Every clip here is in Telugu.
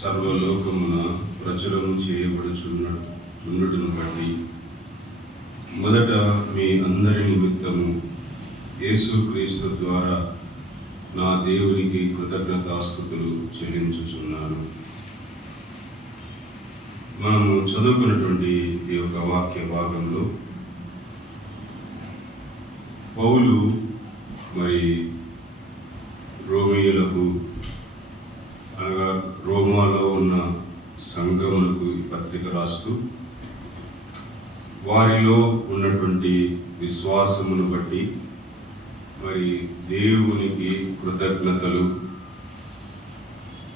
సర్వలోకమున ప్రచురము చేయబడుచున్నట్టును బట్టి మొదట మీ అందరి నిమిత్తము యేసుక్రీస్తు ద్వారా నా దేవునికి కృతజ్ఞతాస్తుతులు చెల్లించుచున్నాను. మనము చదువుకున్నటువంటి ఈ యొక్క వాక్య భాగంలో పౌలు మరి రోమీయులకు అనగా రోమాలో ఉన్న సంఘములకు ఈ పత్రిక రాస్తూ వారిలో ఉన్నటువంటి విశ్వాసమును బట్టి మరి దేవునికి కృతజ్ఞతలు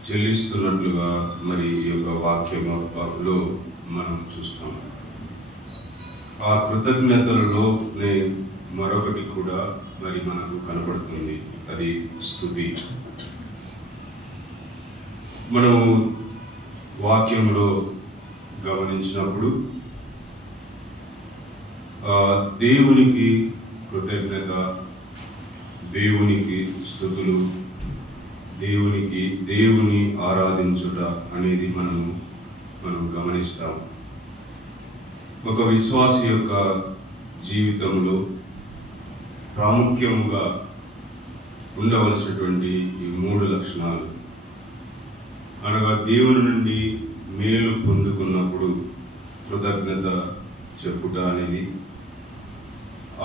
చెల్లిస్తున్నట్లుగా మరి ఈ యొక్క వాక్యంలో మనం చూస్తాం. ఆ కృతజ్ఞతలలోనే మరొకటి కూడా మరి మనకు కనబడుతుంది, అది స్తుతి. మనము వాక్యంలో గమనించినప్పుడు దేవునికి కృతజ్ఞత, దేవునికి స్తుతులు, దేవుని ఆరాధించుట అనేది మనం గమనిస్తాం. ఒక విశ్వాసి యొక్క జీవితంలో ప్రాముఖ్యంగా ఉండవలసినటువంటి ఈ 3 లక్షణాలు అనగా దేవుని నుండి మేలు పొందుకున్నప్పుడు కృతజ్ఞత చెప్పుట అనేది,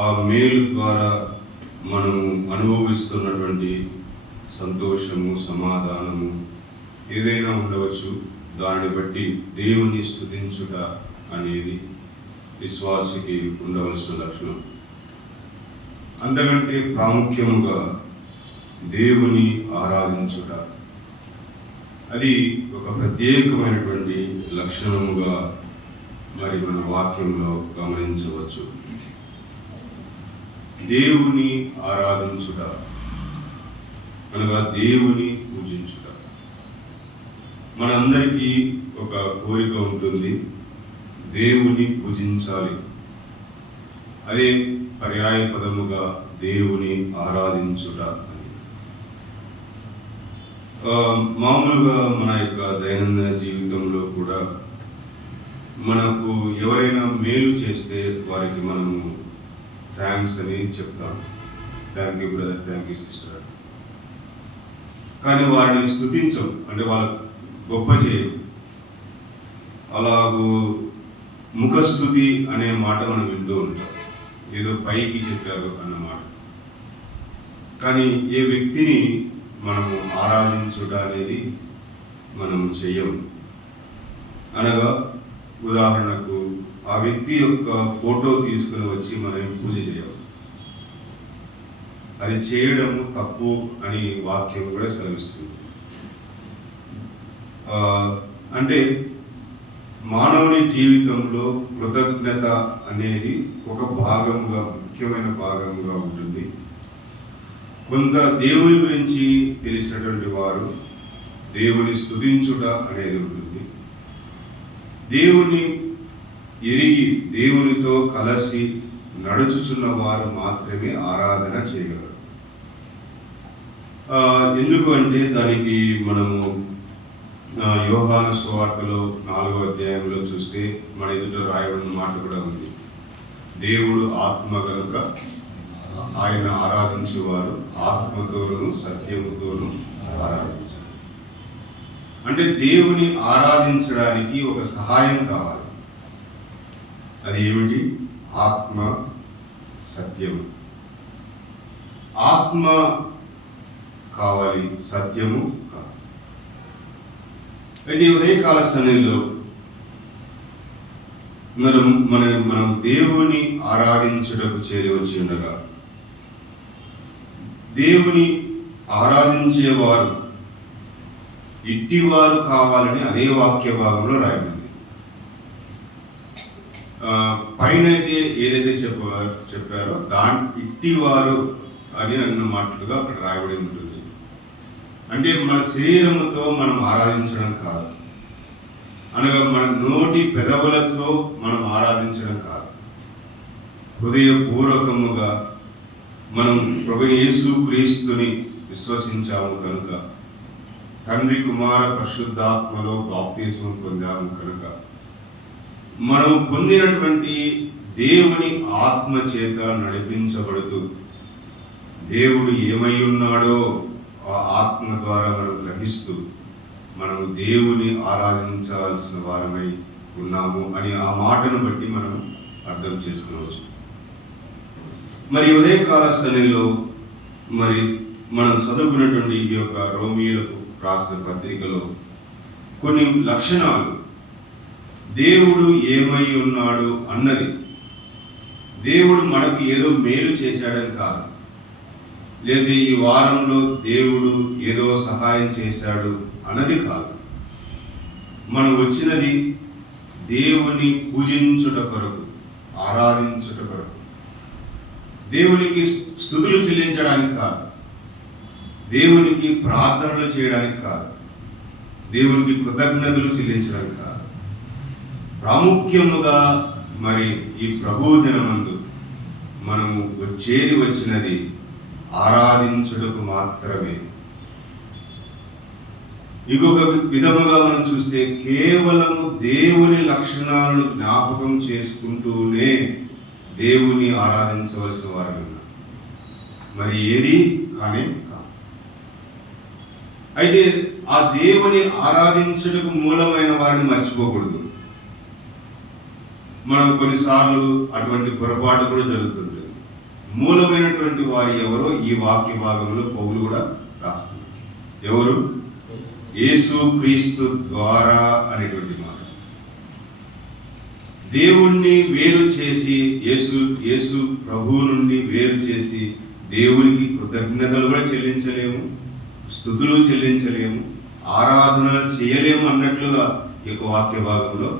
ఆ మేలు ద్వారా మనము అనుభవిస్తున్నటువంటి సంతోషము, సమాధానము ఏదైనా ఉండవచ్చు, దానిని బట్టి దేవుని స్తుతించుట అనేది విశ్వాసికి ఉండవలసిన లక్షణం. అంతకంటే ప్రాముఖ్యముగా దేవుని ఆరాధించుట, అది ఒక ప్రత్యేకమైనటువంటి లక్షణముగా మరి మన వాక్యంలో గమనించవచ్చు. దేవుని ఆరాధించుట అనగా దేవుని పూజించుట. మనందరికీ ఒక కోరిక ఉంటుంది, దేవుని పూజించాలి. అదే పర్యాయ పదముగా దేవుని ఆరాధించుట. మామూలుగా మన యొక్క దైనందిన జీవితంలో కూడా మనకు ఎవరైనా మేలు చేస్తే వారికి మనము థ్యాంక్స్ అని చెప్తాం. Thank you brother, thank you sister. కానీ వారిని స్తుతించం, అంటే వాళ్ళ గొప్ప చేయం. అలాగూ ముఖస్థుతి అనే మాట మనం వింటూ ఉంటాం, ఏదో పైకి చెప్పారు అన్నమాట. కానీ ఏ వ్యక్తిని మనము ఆరాధించుట అనేది మనం చెయ్యం. అనగా ఉదాహరణకు ఆ వ్యక్తి యొక్క ఫోటో తీసుకుని వచ్చి మనం పూజ చేయాలి. అది చేయడము తప్పు అని వాక్యం కూడా సెలవిస్తుంది. అంటే మానవుని జీవితంలో కృతజ్ఞత అనేది ఒక భాగముగా, ముఖ్యమైన భాగముగా ఉంటుంది. కొంత దేవుని గురించి తెలిసినటువంటి వారు దేవుని స్తుతించుట అనేది ఉంటుంది. దేవుని ఎరిగి దేవునితో కలిసి నడుచుచున్న వారు మాత్రమే ఆరాధన చేయగలరు. ఎందుకు అంటే దానికి మనము యోహాను సువార్తలో 4వ అధ్యాయంలో చూస్తే మన ఎదుట రాయబడిన మాట కూడా ఉంది. దేవుడు ఆత్మ కనుక ఆయన ఆరాధించేవారు ఆత్మతోనూ సత్యముతోనూ ఆరాధించాలి. అంటే దేవుని ఆరాధించడానికి ఒక సహాయం కావాలి. అది ఏమిటి? ఆత్మ, సత్యము. ఆత్మ కావాలి, సత్యము కావాలి. అయితే ఉదయకాల సమయంలో మనం దేవుని ఆరాధించుటకు చేరి వచ్చి ఉండగా, దేవుని ఆరాధించేవారు ఇట్టివారు కావాలని అదే వాక్య భాగంలో రాయబడింది. పైన అయితే ఏదైతే చెప్పారో ఇట్టివారు అని అన్న మాటలుగా అక్కడ రాయబడి ఉంటుంది. అంటే మన శరీరముతో మనం ఆరాధించడం కాదు, అనగా మన నోటి పెదవులతో మనం ఆరాధించడం కాదు, హృదయపూర్వకముగా మనం ప్రభువైన యేసుక్రీస్తుని విశ్వసించాము కనుక తండ్రి కుమార పరిశుద్ధాత్మలో బాప్తిస్మం పొందాము కనుక మనం పొందినటువంటి దేవుని ఆత్మ చేత నడిపించబడుతూ దేవుడు ఏమై ఉన్నాడో ఆ ఆత్మ ద్వారా మనం గ్రహిస్తూ మనం దేవుని ఆరాధించాల్సిన వారమై ఉన్నాము అని ఆ మాటను బట్టి మనం అర్థం చేసుకోవచ్చు. మరి ఉదయకాల సమయంలో మరి మనం చదువుకున్నటువంటి ఈ యొక్క రోమీయులకు రాసిన పత్రికలో కొన్ని లక్షణాలు దేవుడు ఏమై ఉన్నాడు అన్నది, దేవుడు మనకు ఏదో మేలు చేశాడని కాదు, లేదా ఈ వారంలో దేవుడు ఏదో సహాయం చేశాడు అన్నది కాదు. మనం వచ్చినది దేవుని పూజించుట కొరకు, ఆరాధించుట కొరకు, దేవునికి స్తుతులు చెల్లించడానికి కాదు, దేవునికి ప్రార్థనలు చేయడానికి కాదు, దేవునికి కృతజ్ఞతలు చెల్లించడానికి కాదు. ప్రాముఖ్యముగా మరి ఈ ప్రభు దినమందు మనము వచ్చినది ఆరాధించుటకు మాత్రమే. ఇంకొక విధముగా మనం చూస్తే కేవలము దేవుని లక్షణాలను జ్ఞాపకం చేసుకుంటూనే దేవుని ఆరాధించవలసిన వారు మరి ఏది కానీ కాదు. అయితే ఆ దేవుని ఆరాధించుటకు మూలమైన వారిని మర్చిపోకూడదు. మనం కొన్నిసార్లు అటువంటి పొరపాటు కూడా జరుగుతుంది. మూలమైనటువంటి వారు ఎవరో ఈ వాక్య భాగంలో పౌలు కూడా రాస్తున్నారు. ఎవరు? యేసు క్రీస్తు ద్వారా అనేటువంటి మాట. దేవుణ్ణి వేరు చేసి యేసు ప్రభువు నుండి వేరు చేసి దేవునికి కృతజ్ఞతలు కూడా చెల్లించలేము, స్తుతులు చెల్లించలేము, ఆరాధనలు చేయలేము అన్నట్లుగా ఈ యొక్క వాక్య భాగంలో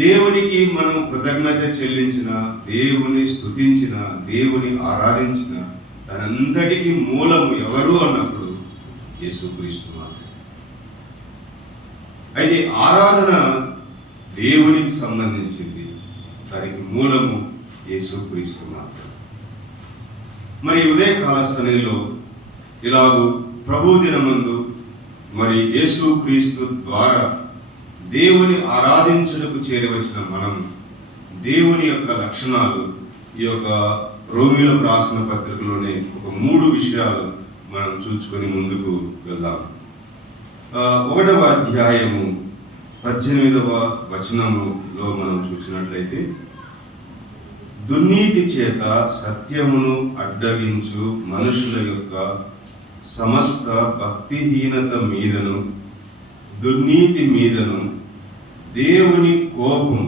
దేవునికి మనం కృతజ్ఞత చెల్లించిన, దేవుని స్తుతించిన, దేవుని ఆరాధించిన దానంతటికీ మూలము ఎవరు అన్నప్పుడు యేసుక్రీస్తు మాత్రమే. అయితే ఆరాధన దేవునికి సంబంధించింది, దానికి మూలము యేసుక్రీస్తు మాత్రమే. మరి ఉదయకాల సమయంలో ఇలాగూ ప్రభు దినమందు మరి యేసుక్రీస్తు ద్వారా దేవుని ఆరాధించుటకు చేరవచ్చిన మనం దేవుని యొక్క లక్షణాలు ఈ యొక్క రోమీయులకు రాసిన పత్రికలోనే ఒక 3 విషయాలు మనం చూసుకొని ముందుకు వెళ్దాం. 1వ అధ్యాయము 18వ వచనములో మనం చూసినట్లయితే, దుర్నీతి చేత సత్యమును అడ్డగించు మనుషుల యొక్క సమస్త భక్తిహీనత మీదను దుర్నీతి మీదను దేవుని కోపం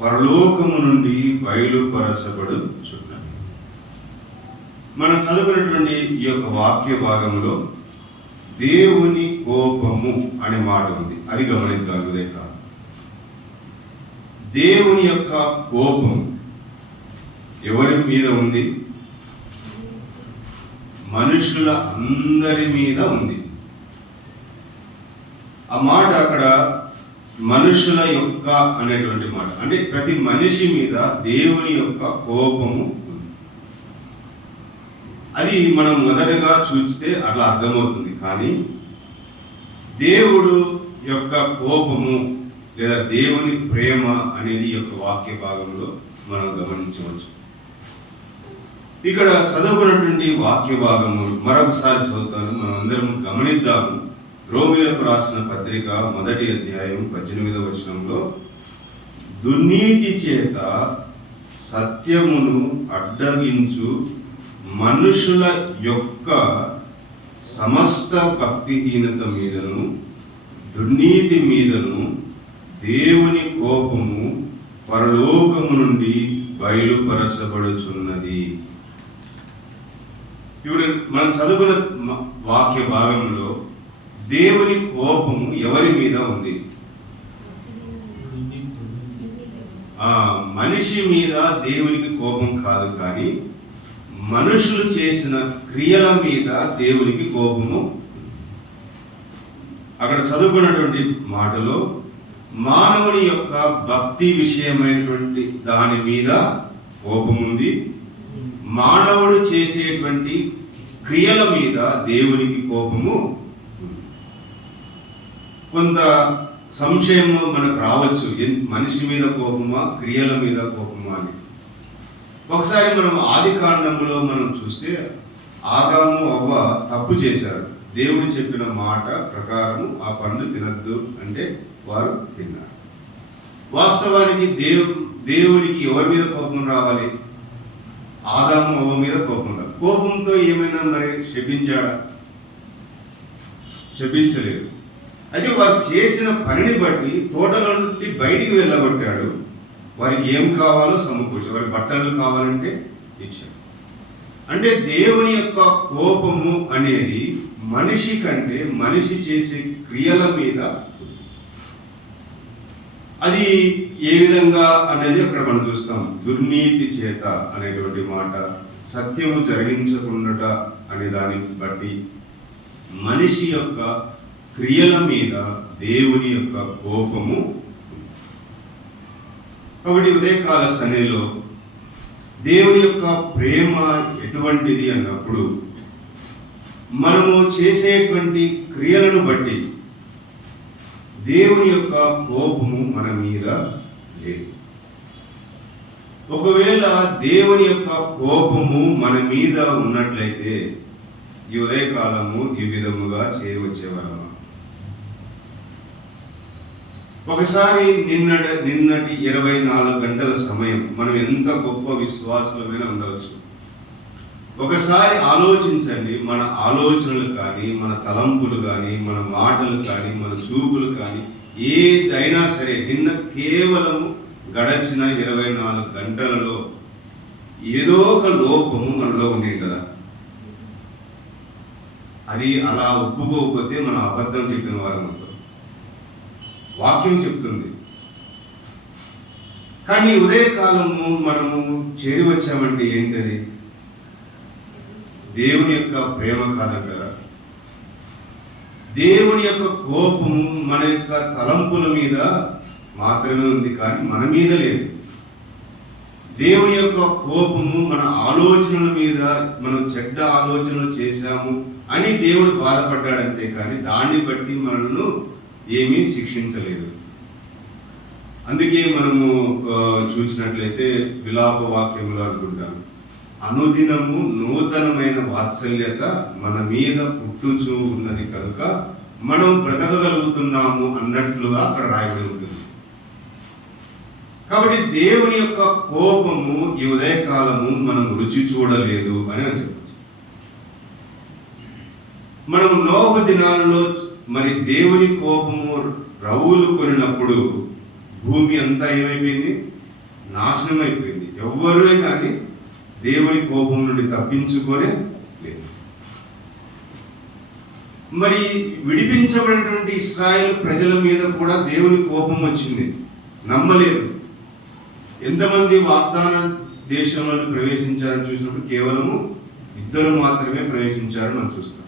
పరలోకము నుండి బయలుపరచబడుచున్నది. మనం చదువుకున్నటువంటి ఈ యొక్క వాక్య భాగంలో దేవుని కోపము అనే మాట ఉంది. అది గమనిద్దాం. కాదు, దేవుని యొక్క కోపం ఎవరి మీద ఉంది? మనుషుల అందరి మీద ఉంది. ఆ మాట అక్కడ మనుషుల యొక్క అనేటువంటి మాట, అంటే ప్రతి మనిషి మీద దేవుని యొక్క కోపము ఉంది. అది మనం మొదటగా చూస్తే అట్లా అర్థమవుతుంది. కానీ దేవుడు యొక్క కోపము లేదా దేవుని ప్రేమ అనేది యొక్క వాక్య భాగంలో మనం గమనించవచ్చు. ఇక్కడ చదువుకున్నటువంటి వాక్య భాగము మరొకసారి చదువుతాను, మనం అందరం గమనిద్దాము. రోమీయులకు రాసిన పత్రిక 1వ అధ్యాయం 18వ వచనంలో, దుర్నీతి చేత సత్యమును అడ్డగించు మనుషుల యొక్క సమస్త భక్తిహీనత మీదను దుర్నీతి మీదను దేవుని కోపము పరలోకము నుండి బయలుపరచబడుచున్నది. ఇప్పుడు మనం చదువుకున్న వాక్య భాగంలో దేవుని కోపము ఎవరి మీద ఉంది? మనిషి మీద దేవునికి కోపం కాదు, కానీ మనుషులు చేసిన క్రియల మీద దేవునికి కోపము. అక్కడ చదువుకున్నటువంటి మాటలో మానవుని యొక్క భక్తి విషయమైనటువంటి దాని మీద కోపం ఉంది, మానవుడు చేసేటువంటి క్రియల మీద దేవునికి కోపము కొంత సంశయం మనకు రావచ్చు, మనిషి మీద కోపమా, క్రియల మీద కోపమా అని. ఒకసారి మనం ఆది కాండంలో మనం చూస్తే ఆదాము అవ్వ తప్పు చేశారు. దేవుడు చెప్పిన మాట ప్రకారం ఆ పండు తినద్దు అంటే వారు తిన్నారు. వాస్తవానికి దేవునికి ఎవరి మీద కోపం రావాలి? ఆదాము అవ్వ మీద కోపం రావాలి. కోపంతో ఏమైనా మరి శపించాడా? శపించలేదు. అయితే వారు చేసిన పనిని బట్టి తోటలో నుండి బయటికి వెళ్ళగొట్టాడు. వారికి ఏం కావాలో సమకూర్చాడు. వారికి బట్టలు కావాలంటే ఇచ్చాడు. అంటే దేవుని యొక్క కోపము అనేది మనిషి కంటే మనిషి చేసే క్రియల మీద, అది ఏ విధంగా అనేది అక్కడ మనం చూస్తాం. దుర్నీతి చేత అనేటువంటి మాట, సత్యము జరిగించకుండా అనే దాన్ని బట్టి మనిషి యొక్క క్రియల మీద దేవుని యొక్క కోపము. కాబట్టి ఉదయకాల సన్నిధిలో దేవుని యొక్క ప్రేమ ఎటువంటిది అన్నప్పుడు మనము చేసేటువంటి క్రియలను బట్టి దేవుని యొక్క కోపము మన మీద లేదు. ఒకవేళ దేవుని యొక్క కోపము మన మీద ఉన్నట్లయితే ఈ ఉదయకాలము ఈ విధముగా చేయవచ్చేవారమా? ఒకసారి నిన్నటి 24 గంటల సమయం మనం ఎంత గొప్ప విశ్వాసులమైనా ఉండవచ్చు. ఒకసారి ఆలోచించండి, మన ఆలోచనలు కానీ, మన తలంపులు కానీ, మన మాటలు కానీ, మన చూపులు కానీ ఏదైనా సరే నిన్న కేవలము గడచిన 24 గంటలలో ఏదో ఒక లోపము మనలో ఉండేది కదా. అది అలా ఒప్పుకోకపోతే మనం అబద్ధం చెప్పిన వారు మొత్తం వాక్యం చెప్తుంది. కానీ ఉదయకాలము మనము చేరి వచ్చామంటే ఏంటది? దేవుని యొక్క ప్రేమ కాదంటారా? దేవుని యొక్క కోపము మన యొక్క తలంపుల మీద మాత్రమే ఉంది, కానీ మన మీద లేదు. దేవుని యొక్క కోపము మన ఆలోచనల మీద, మనం చెడ్డ ఆలోచనలు చేశాము అని దేవుడు బాధపడ్డాడంతే, కానీ దాన్ని బట్టి మనను ఏమీ శిక్షించలేదు. అందుకే మనము చూసినట్లయితే విలాప వాక్యములు అనుకుంటాం, అనుదినము నూతనమైన వాత్సల్యత మన మీద పుట్టుచూ ఉన్నది కనుక మనం బ్రతకగలుగుతున్నాము అన్నట్లుగా అక్కడ రాయబడి ఉంటుంది. కాబట్టి దేవుని యొక్క కోపము ఈ ఉదయకాలము మనం రుచి చూడలేదు అని చెప్పచ్చు. మనం నోహు దినాలలో మరి దేవుని కోపము రవ్వులు కొనినప్పుడు భూమి అంతా ఏమైపోయింది? నాశనం అయిపోయింది. ఎవ్వరూ కానీ దేవుని కోపం నుండి తప్పించుకొనే లేదు. మరి విడిపించబడినటువంటి ఇశ్రాయేలు ప్రజల మీద కూడా దేవుని కోపం వచ్చింది, నమ్మలేదు. ఎంతమంది వాగ్దాన దేశంలో ప్రవేశించారని చూసినప్పుడు కేవలము 2 మాత్రమే ప్రవేశించారని మనం చూస్తాం.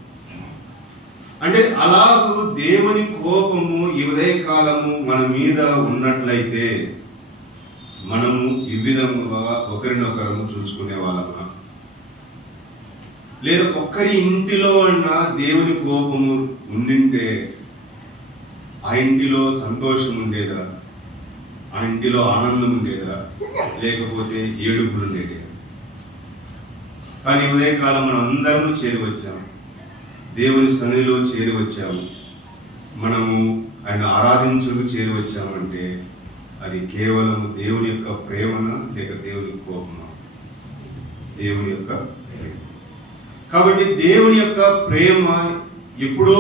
అంటే అలాగూ దేవుని కోపము ఈ ఉదయకాలము మన మీద ఉన్నట్లయితే మనము ఈ విధముగా ఒకరినొకరము చూసుకునే వాళ్ళమా? లేదా ఒక్కరి ఇంటిలో అన్నా దేవుని కోపము ఉండింటే ఆ ఇంటిలో సంతోషం ఉండేదా? ఆ ఇంటిలో ఆనందం ఉండేదా? లేకపోతే ఏడుపులు ఉండేదా? కానీ ఉదయకాలం మనం అందరము చేరి వచ్చాము, దేవుని సన్నిధిలో చేరి వచ్చాము, మనము ఆయన ఆరాధించుకు చేరి వచ్చామంటే అది కేవలం దేవుని యొక్క ప్రేమన లేక దేవుని కోపమా? దేవుని యొక్క ప్రేమ. కాబట్టి దేవుని యొక్క ప్రేమ ఎప్పుడో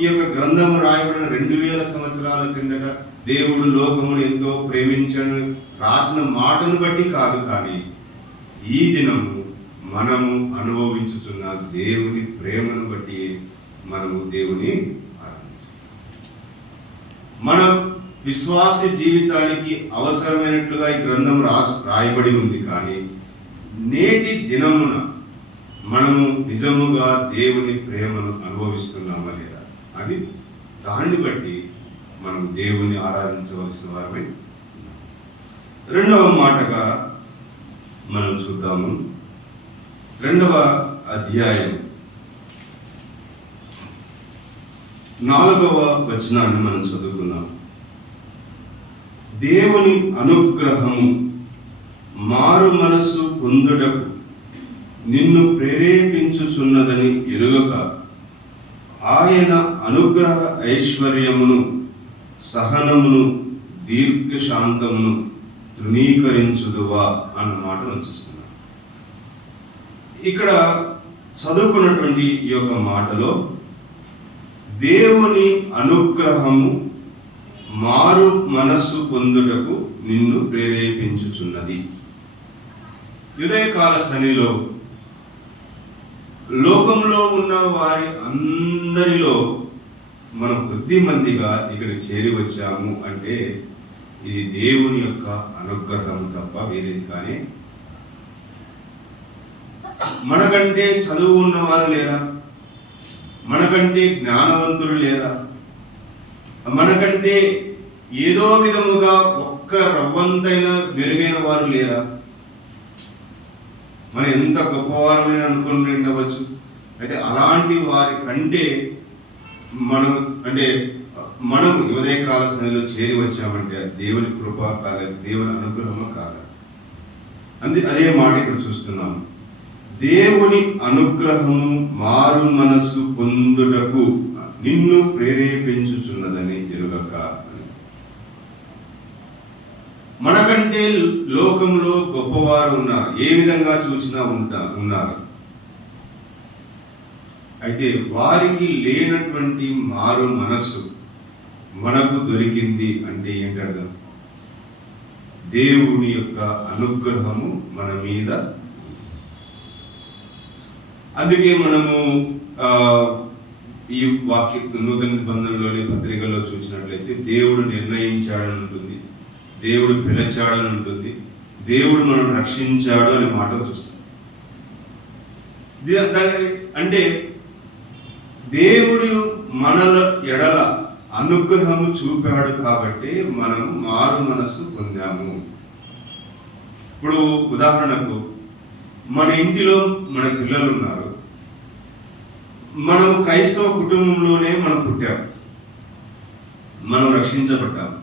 ఈ యొక్క గ్రంథము రాయబడిన 2000 సంవత్సరాల కిందట దేవుడు లోకమును ఎంతో ప్రేమించను రాసిన మాటను బట్టి కాదు, కానీ ఈ దినము మనము అనుభవించుతున్న దేవుని ప్రేమను బట్టి మనము దేవుని ఆరాధించాలి. మన విశ్వాస జీవితానికి అవసరమైనట్లుగా ఈ గ్రంథం రాయబడి ఉంది, కానీ నేటి దినమున మనము నిజముగా దేవుని ప్రేమను అనుభవిస్తున్నామా లేదా? అది దాన్ని బట్టి మనం దేవుని ఆరాధించవలసిన వారమై. రెండవ మాటగా మనం చూద్దాము, 2వ అధ్యాయం 4వ వచనాన్ని మనం చదువుకుందాం. దేవుని అనుగ్రహము మారు మనస్సు పొందుటకు నిన్ను ప్రేరేపించుచున్నదని ఎరుగక ఆయన అనుగ్రహ ఐశ్వర్యమును, సహనమును, దీర్ఘశాంతమును తృణీకరించుదువా అన్న మాటను చూస్తున్నాం. ఇక్కడ చదువుకున్నటువంటి ఈ యొక్క మాటలో దేవుని అనుగ్రహము మారు మనస్సు పొందుటకు నిన్ను ప్రేరేపించుచున్నది. ఉదయకాల శనిలో లోకంలో ఉన్న వారి అందరిలో మనం కొద్ది మందిగా ఇక్కడికి చేరి వచ్చాము అంటే ఇది దేవుని యొక్క అనుగ్రహం తప్ప వేరేది కానీ. మనకంటే చదువు ఉన్నవారు లేరా? మనకంటే జ్ఞానవంతులు లేరా? మనకంటే ఏదో విధముగా ఒక్క రవ్వంతైన మెరుగైన వారు లేరా? మనం ఎంత గొప్పవారమైన అనుకుని ఉండవచ్చు. అయితే అలాంటి వారి కంటే మనం ఉదయకాల సమయంలో చేరి వచ్చామంటే దేవుని కృప కాలేదు, దేవుని అనుగ్రహము కాలేదు. అదే మాట ఇక్కడ చూస్తున్నాము. దేవుని అనుగ్రహము మారు మనస్సు పొందుటకు నిన్ను ప్రేరేపించుచున్నదని ఎరుగక. మనకంటే లోకంలో గొప్పవారు ఉన్నారు, ఏ విధంగా చూసినా ఉన్నారు. అయితే వారికి లేనటువంటి మారు మనస్సు మనకు దొరికింది అంటే ఏంటి అర్థం? దేవుని యొక్క అనుగ్రహము మన మీద. అందుకే మనము ఈ వాక్య నూతన నిబంధనలోని పత్రికల్లో చూసినట్లయితే దేవుడు నిర్ణయించాడని ఉంటుంది, దేవుడు పిలిచాడని ఉంటుంది, దేవుడు మనం రక్షించాడు అనే మాట చూస్తాం. అంటే దేవుడు మనల ఎడల అనుగ్రహము చూపాడు కాబట్టి మనము మారు మనస్సు పొందాము. ఇప్పుడు ఉదాహరణకు మన ఇంటిలో మన పిల్లలు ఉన్నారు, మనం క్రైస్తవ కుటుంబంలోనే మనం పుట్టాము, మనం రక్షించబడ్డాము.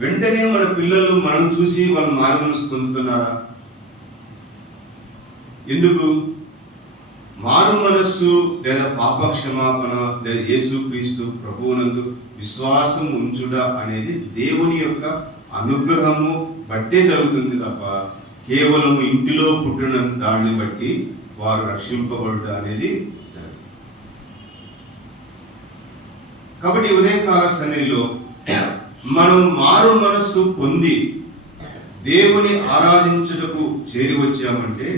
వెంటనే మన పిల్లలు మనం చూసి వాళ్ళు మారు మనసు పొందుతున్నారా? ఎందుకు? మారు మనస్సు లేదా పాప క్షమాపణ లేదా యేసుక్రీస్తు ప్రభువునందు విశ్వాసం ఉంచుట అనేది దేవుని యొక్క అనుగ్రహము బట్టే జరుగుతుంది తప్ప కేవలం ఇంటిలో పుట్టిన దాన్ని బట్టి వారు రక్షింపబడుట అనేది జరగదు. కాబట్టి ఉదయకాల సన్నిధిలో మనం మారు మనస్సు పొంది దేవుని ఆరాధించుటకు చేరి వచ్చామంటే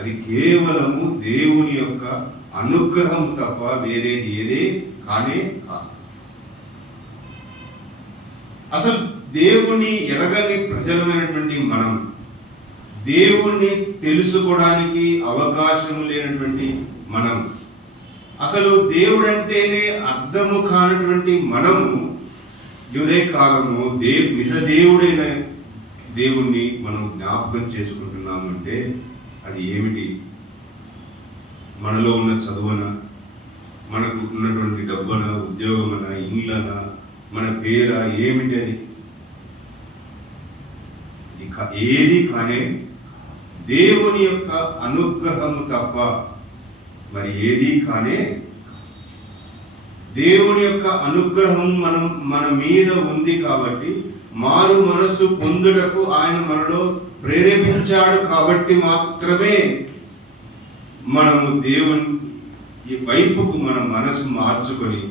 అది కేవలము దేవుని యొక్క అనుగ్రహం తప్ప వేరేది ఏదే కానే కాదు. అసలు దేవుని ఎరగని ప్రజలమైనటువంటి మనం, దేవుణ్ణి తెలుసుకోవడానికి అవకాశం లేనటువంటి మనం, అసలు దేవుడంటేనే అర్థము కానటువంటి మనము ఉదయ కాలము నిజ దేవుడైన దేవుణ్ణి మనం జ్ఞాపకం చేసుకుంటున్నామంటే అది ఏమిటి? మనలో ఉన్న చదువున, మనకు ఉన్నటువంటి డబ్బున, ఉద్యోగమన, ఇళ్ళన, మన పేర ఏమిటి? అది ఏది కానే దేవుని యొక్క అనుగ్రహము తప్ప మరి ఏది కానే. దేవుని యొక్క అనుగ్రహం మన మీద ఉంది కాబట్టి మారు మనస్సు పొందుటకు ఆయన మనలో ప్రేరేపించాడు కాబట్టి మాత్రమే మనము దేవుని వైపుకు మన మనసు మార్చుకొని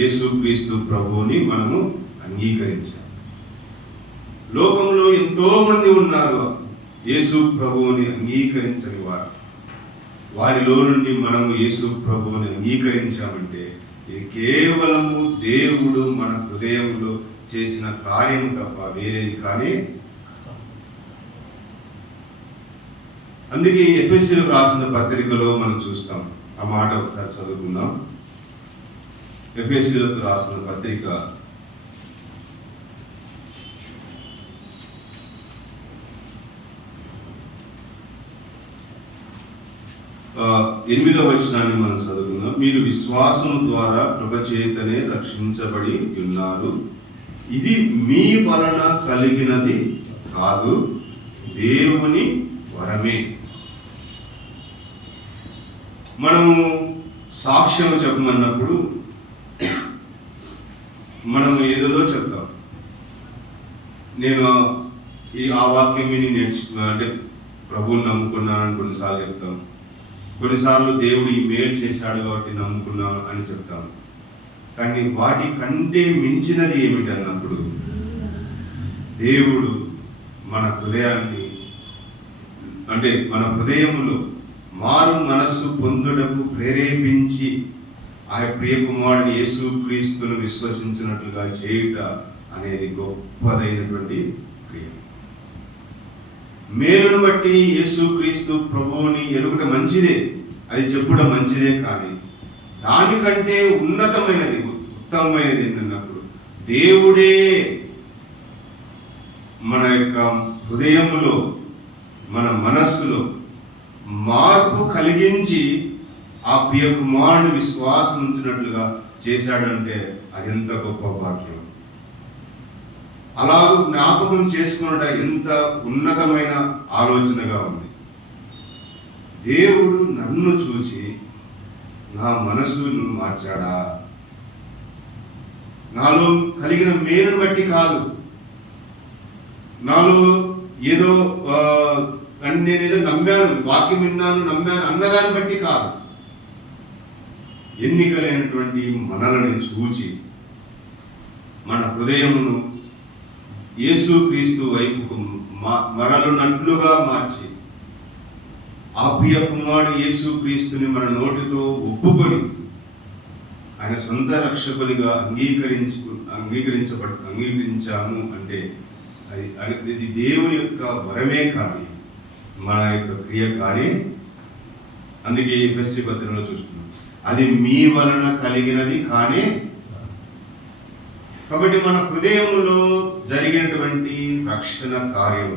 యేసుక్రీస్తు ప్రభువుని మనము అంగీకరించాలి. లోకంలో ఎంతో మంది ఉన్నారు యేసు ప్రభువుని అంగీకరించని వారు. వారిలో నుండి మనము యేసు ప్రభువుని అంగీకరించామంటే ఇది కేవలము దేవుడు మన హృదయంలో చేసిన కార్యం తప్ప వేరేది కానీ. అందుకే ఎఫెసీయులకు రాసిన పత్రికలో మనం చూస్తాం. ఆ మాట ఒకసారి చదువుకుందాం. ఎఫెసీయులకు రాసిన పత్రిక 8వ వచనాన్ని మనం చదువుకుందాం. మీరు విశ్వాసం ద్వారా కృపచేతనే రక్షించబడి ఉన్నారు. ఇది మీ వలన కలిగినది కాదు, దేవుని వరమే. మనము సాక్ష్యం చెప్పమన్నప్పుడు మనం ఏదేదో చెప్తాం. నేను ఆ వాక్యం విని అంటే ప్రభువుని నమ్ముకున్నానని కొన్నిసార్లు చెప్తాం. కొన్నిసార్లు దేవుడు ఈ మేలు చేశాడు కాబట్టి నమ్ముకున్నాను అని చెప్తాను. కానీ వాటి కంటే మించినది ఏమిటన్నప్పుడు దేవుడు మన హృదయాన్ని అంటే మన హృదయములో మారు మనస్సు పొందుటకు ప్రేరేపించి ఆ ప్రియ కుమారుని యేసుక్రీస్తును విశ్వసించినట్లుగా చేయుట అనేది గొప్పదైనటువంటి క్రియ. మేలును బట్టి యేసుక్రీస్తు ప్రభువుని ఎరుగుట మంచిదే, అది చెప్పుడం మంచిదే. కానీ దానికంటే ఉన్నతమైనది ఉత్తమమైనది ఏంటన్నప్పుడు దేవుడే మన యొక్క హృదయములో మన మనస్సులో మార్పు కలిగించి ఆ ప్రియ కుమారుని విశ్వాసం ఉంచినట్లుగా చేశాడంటే అది ఎంత గొప్ప భాగ్యం. అలాగూ జ్ఞాపకం చేసుకున్నట ఎంత ఉన్నతమైన ఆలోచనగా ఉంది. దేవుడు నన్ను చూచి నా మనసును మార్చాడా? నాలో కలిగిన మేలును బట్టి కాదు, నాలో ఏదో నేనేదో నమ్మాను, వాక్యం విన్నాను, నమ్మాను అన్నదాన్ని బట్టి కాదు. ఎన్నికలైనటువంటి మనల్ని చూచి మన హృదయమును యేసుక్రీస్తు వైపుకు మరలునట్లుగా మార్చి ఆ ప్రియ కుమారుడు యేసుక్రీస్తుని మన నోటితో ఒప్పుకొని ఆయన సొంత రక్షకునిగా అంగీకరించాము అంటే అది దేవుని యొక్క వరమే కానీ మన యొక్క క్రియ కానీ. అందుకే ఎఫెసీ పత్రికలో చూస్తున్నాం, అది మీ వలన కలిగినది కానీ. కాబట్టి మన హృదయములో జరిగినటువంటి రక్షణ కార్యం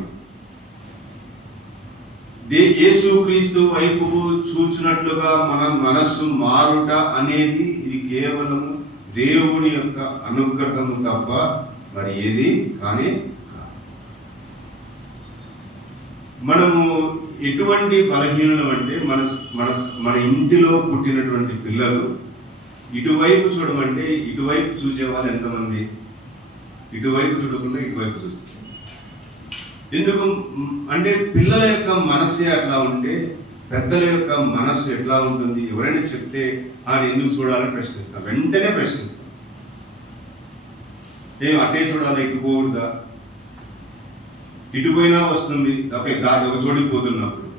యేసుక్రీస్తు వైపుకు చూచినట్లుగా మన మనస్సు మారుట అనేది ఇది కేవలము దేవుని యొక్క అనుగ్రహము తప్ప మరి ఏది కానీ. మనము ఎటువంటి బలహీనలు అంటే మన ఇంటిలో పుట్టినటువంటి పిల్లలు ఇటువైపు చూడమంటే ఇటువైపు చూసే వాళ్ళు ఎంతమంది? ఇటువైపు చూడకుండా ఇటువైపు చూస్తారు. ఎందుకు అంటే పిల్లల యొక్క మనసే అట్లా ఉంటే పెద్దల యొక్క మనస్సు ఎట్లా ఉంటుంది? ఎవరైనా చెప్తే ఆయన ఎందుకు చూడాలని ప్రశ్నిస్తాం, వెంటనే ప్రశ్నిస్తాం. ఏం అట్టే చూడాలి, ఇటు పోకూడదా? ఇటు పోయినా వస్తుంది, దాని ఒక చోటికి పోతున్నప్పుడు.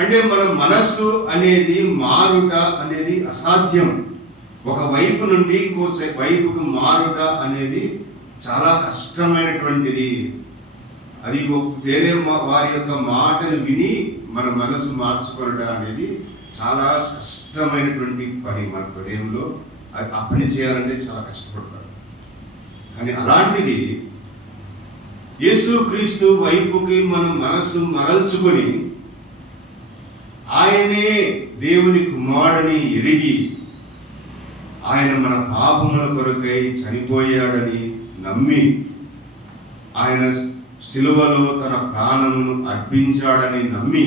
అంటే మన మనస్సు అనేది మారుట అనేది అసాధ్యం. ఒక వైపు నుండి ఇంకో వైపుకు మారుట అనేది చాలా కష్టమైనటువంటిది. అది వేరే వారి యొక్క మాటను విని మన మనసు మార్చుకోవట అనేది చాలా కష్టమైనటువంటి పని. మన హృదయంలో ఆ పని చేయాలంటే చాలా కష్టపడతారు. కానీ అలాంటిది యేసుక్రీస్తు వైపుకి మనం మనసు మరల్చుకొని ఆయనే దేవుని కుమారుని ఎరిగి ఆయన మన పాపముల కొరకై చనిపోయాడని నమ్మి ఆయన సిలువలో తన ప్రాణమును అర్పించాడని నమ్మి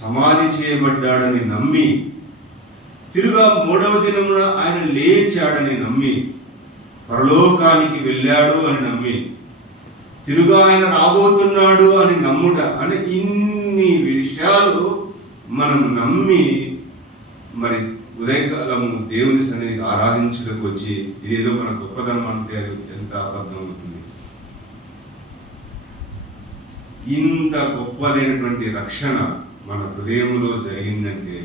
సమాధి చేయబడ్డాడని నమ్మి తిరుగా 3వ దినమున ఆయన లేచాడని నమ్మి పరలోకానికి వెళ్ళాడు అని నమ్మి తిరుగా ఆయన రాబోతున్నాడు అని నమ్ముట అని ఇన్ని విషయాలు మనం నమ్మి మరి ఉదయకాలము దేవుని సన్నిధికి ఆరాధించడానికి వచ్చి ఇదేదో మన గొప్పతనం అంటే అది ఎంత అబద్ధం అవుతుంది. ఇంత గొప్పదైనటువంటి రక్షణ మన హృదయంలో జరిగిందంటే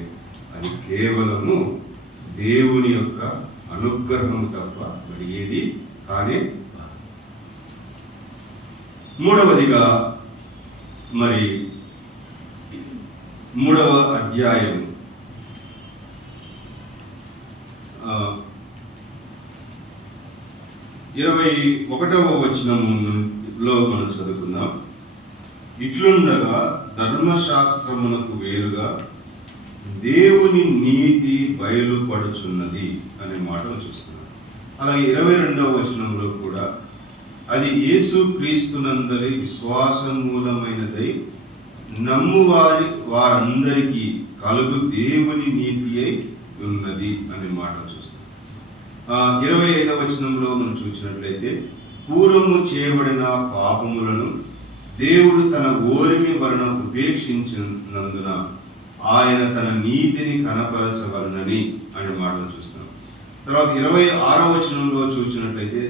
అది కేవలము దేవుని యొక్క అనుగ్రహము తప్ప మరి ఏది కానీ. మూడవదిగా మరి 3వ అధ్యాయం 21వ వచనంలో మనం చదువుకుందాం. ఇట్లుండగా ధర్మశాస్త్రమునకు వేరుగా దేవుని నీతి బయలుపడుచున్నది అనే మాటను చూస్తున్నాం. అలాగే 22వ వచనంలో కూడా అది యేసు క్రీస్తునందలి విశ్వాసం మూలమైనదై వారందరికీ కలుగు దేవుని నీతి అయి ఉన్నది అనే మాట చూస్తాం. 25వ వచనంలో మనం చూసినట్లయితే పూర్వము చేయబడిన పాపములను దేవుడు తన ఓరిమి వలన ఉపేక్షించినందున ఆయన తన నీతిని కనపరచవలనని అనే మాటను చూస్తున్నాం. తర్వాత 26వ వచనంలో చూసినట్లయితే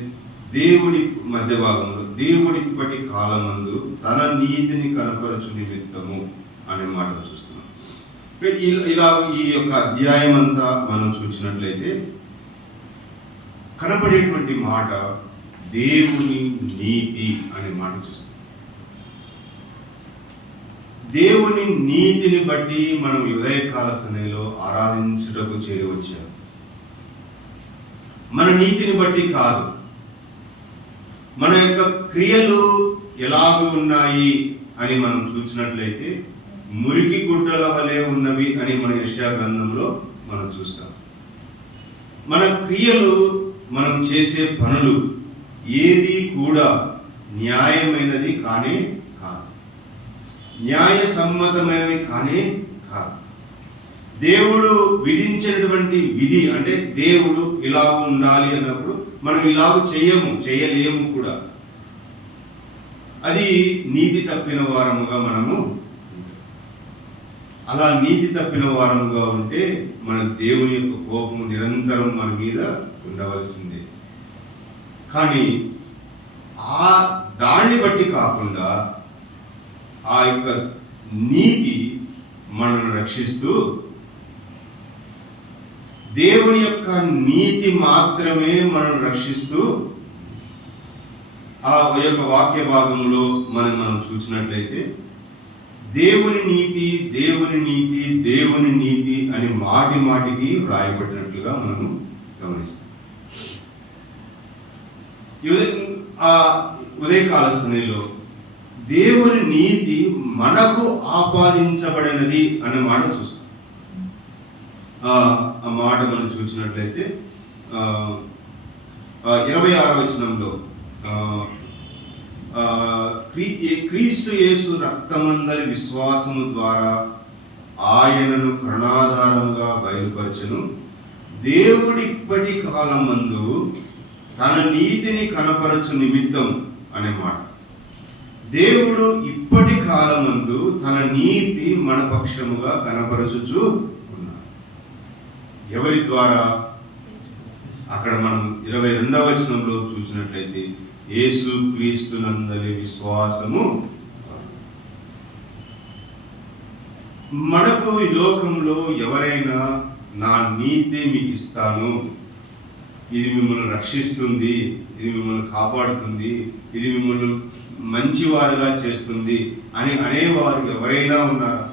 దేవుడి మధ్య భాగంలో దేవుడి ఇప్పటి కాలమందు తన నీతిని కనపరచు నిమిత్తము అనే మాటను చూస్తున్నాం. ఇలా ఈ యొక్క అధ్యాయం అంతా మనం చూసినట్లయితే కనపడేటువంటి మాట దేవుని నీతి అనే మాట చూస్తాం. దేవుని నీతిని బట్టి మనం ఉదయకాల సమయంలో ఆరాధించుటకు చేరి వచ్చాం. మన నీతిని బట్టి కాదు, మన యొక్క క్రియలు ఎలాగ ఉన్నాయి అని మనం చూసినట్లయితే మురికి గుడ్డల వలె ఉన్నవి అని మన యెషయా గ్రంథంలో మనం చూస్తాం. మన క్రియలు, మనం చేసే పనులు ఏది కూడా న్యాయమైనది కానే కాదు, న్యాయ సమ్మతమైనవి కానే కాదు. దేవుడు విధించినటువంటి విధి అంటే దేవుడు ఇలా ఉండాలి అన్నప్పుడు మనం ఇలాగ చేయలేము కూడా. అది నీతి తప్పిన వారముగా మనము, అలా నీతి తప్పిన వారముగా ఉంటే మన దేవుని యొక్క కోపం నిరంతరం మన మీద ఉండవలసిందే. కానీ దాన్ని బట్టి కాకుండా ఆ యొక్క నీతి మనల్ని రక్షిస్తూ, దేవుని యొక్క నీతి మాత్రమే మనల్ని రక్షిస్తూ, ఆ యొక్క వాక్య భాగంలో మనం చూసినట్లయితే దేవుని నీతి దేవుని నీతి దేవుని నీతి అని మాటి మాటికి వ్రాయబడినట్లుగా మనము గమనిస్తాం. ఉదయకాల సమయంలో దేవుని నీతి మనకు ఆపాదించబడినది అనే మాట చూస్తాం. ఆ మాట మనం చూసినట్లయితే 26వ వచనంలో క్రీస్తు యేసు రక్తమందలి విశ్వాసము ద్వారా ఆయనను కరుణాధారముగా బయలుపరచెను. దేవుడిప్పటి కాలమందు తన నీతిని కనపరచు నిమిత్తం అనే మాట. దేవుడు ఇప్పటి కాలమందు తన నీతి మన పక్షముగా కనపరచుచు ఉన్నాడు. ఎవరి ద్వారా? అక్కడ మనం 22వ వచనంలో చూసినట్లయితే యేసు క్రీస్తునందలి విశ్వాసము. మనకు ఈ లోకంలో ఎవరైనా నా నీతి మీకు ఇస్తాను, ఇది మిమ్మల్ని రక్షిస్తుంది, ఇది మిమ్మల్ని కాపాడుతుంది, ఇది మిమ్మల్ని మంచివారుగా చేస్తుంది అని అనేవారు ఎవరైనా ఉన్నారా?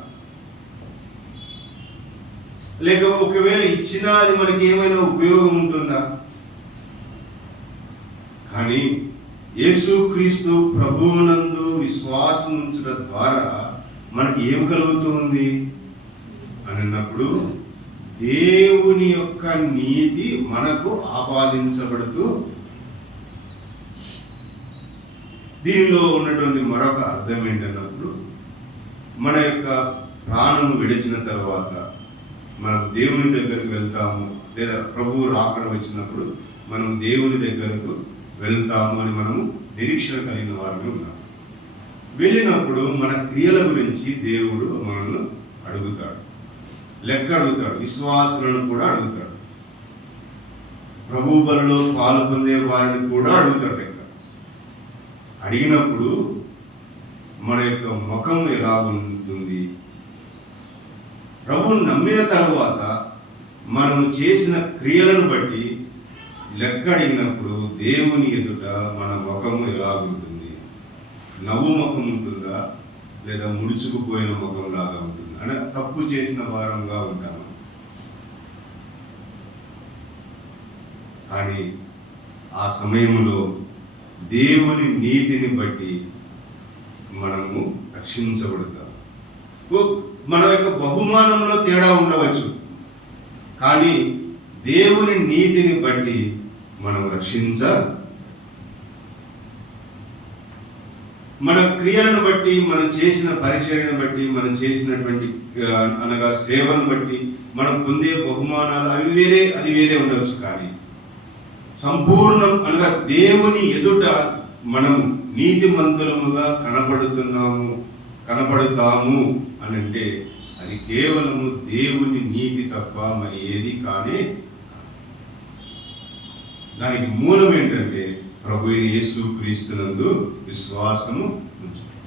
లేక ఒకవేళ ఇచ్చినా అది మనకి ఏమైనా ఉపయోగం ఉంటుందా? కానీ యేసుక్రీస్తు ప్రభువునందు విశ్వాసం ఉంచడం ద్వారా మనకి ఏం కలుగుతుంది అని అన్నప్పుడు దేవుని యొక్క నీతి మనకు ఆపాదించబడుతూ, దీనిలో ఉన్నటువంటి మరొక అర్థం ఏంటన్నప్పుడు మన యొక్క ప్రాణము విడిచిన తర్వాత మనం దేవుని దగ్గరకు వెళ్తాము, లేదా ప్రభువు రాకడ వచ్చినప్పుడు మనం దేవుని దగ్గరకు వెళ్తాము అని మనము నిరీక్షణ కలిగిన వారమే ఉన్నాము. వెళ్ళినప్పుడు మన క్రియల గురించి దేవుడు మనల్ని అడుగుతాడు, లెక్క అడుగుతాడు. విశ్వాసులను కూడా అడుగుతాడు, ప్రభు బలిలో పాలు పొందే వారిని కూడా అడుగుతాడు లెక్క. అడిగినప్పుడు మన యొక్క ముఖం ఎలా ఉంటుంది? ప్రభువుని నమ్మిన తర్వాత మనం చేసిన క్రియలను బట్టి లెక్క అడిగినప్పుడు దేవుని ఎదుట మన ముఖము ఎలా ఉంటుంది? నవ్వు ముఖం ఉంటుందా, లేదా ముడుచుకుపోయిన ముఖం లాగా ఉంటుందా? అంటే తప్పు చేసిన వారంగా ఉంటాము. కానీ ఆ సమయంలో దేవుని నీతిని బట్టి మనము రక్షించబడతాము. మన యొక్క బహుమానంలో తేడా ఉండవచ్చు, కానీ దేవుని నీతిని బట్టి మనం మన క్రియలను బట్టి, మనం చేసిన పరిచర్యను బట్టి, మనం చేసినటువంటి అనగా సేవను బట్టి మనం పొందే బహుమానాలు అది వేరే ఉండవచ్చు. కానీ సంపూర్ణం అనగా దేవుని ఎదుట మనం నీతిమంతులముగా కనపడుతాము అని అంటే అది కేవలము దేవుని నీతి తప్ప మరి ఏది కానే. దానికి మూలం ఏంటంటే ప్రభు అయిన యేసు క్రీస్తునందు విశ్వాసము ఉంచడం.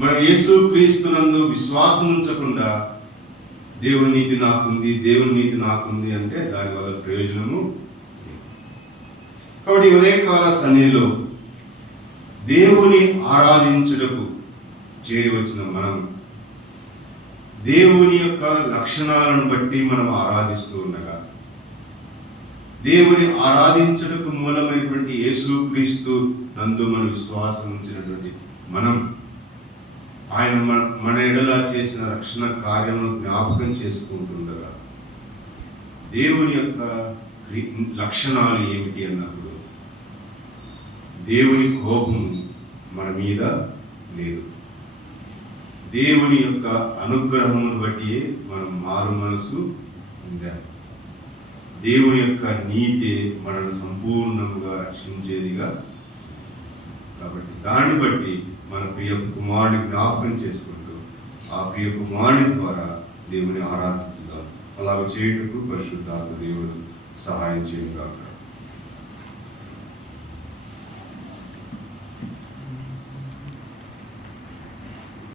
మనం యేసు క్రీస్తునందు విశ్వాసం ఉంచకుండా దేవుని నీతి నాకుంది అంటే దానివల్ల ప్రయోజనము. కాబట్టి ఉదయకాల సమయంలో దేవుని ఆరాధించుటకు చేరి వచ్చిన మనం దేవుని యొక్క లక్షణాలను బట్టి మనం ఆరాధిస్తూ ఉండగా, దేవుని ఆరాధించుటకు మూలమైనటువంటి యేసుక్రీస్తు నందు మన విశ్వాసం ఉంచినటువంటి మనం ఆయన మన ఎడలా చేసిన రక్షణ కార్యమును జ్ఞాపకం చేసుకుంటుండగా దేవుని యొక్క లక్షణాలు ఏమిటి అన్నప్పుడు దేవుని కోపము మన మీద లేదు. దేవుని యొక్క అనుగ్రహమును బట్టి మనం మారు మనసు పొందాము. దేవుని యొక్క నీతి మనల్ని సంపూర్ణంగా రక్షించేదిగా. కాబట్టి దాన్ని బట్టి మన ప్రియ కుమారుని జ్ఞాపకం చేసుకుంటూ ఆ ప్రియ కుమారుని ద్వారా దేవుని ఆరాధించుదాం. అలాగ చేయుటకు పరిశుద్ధాత్మ దేవుడు సహాయం చేయగాక.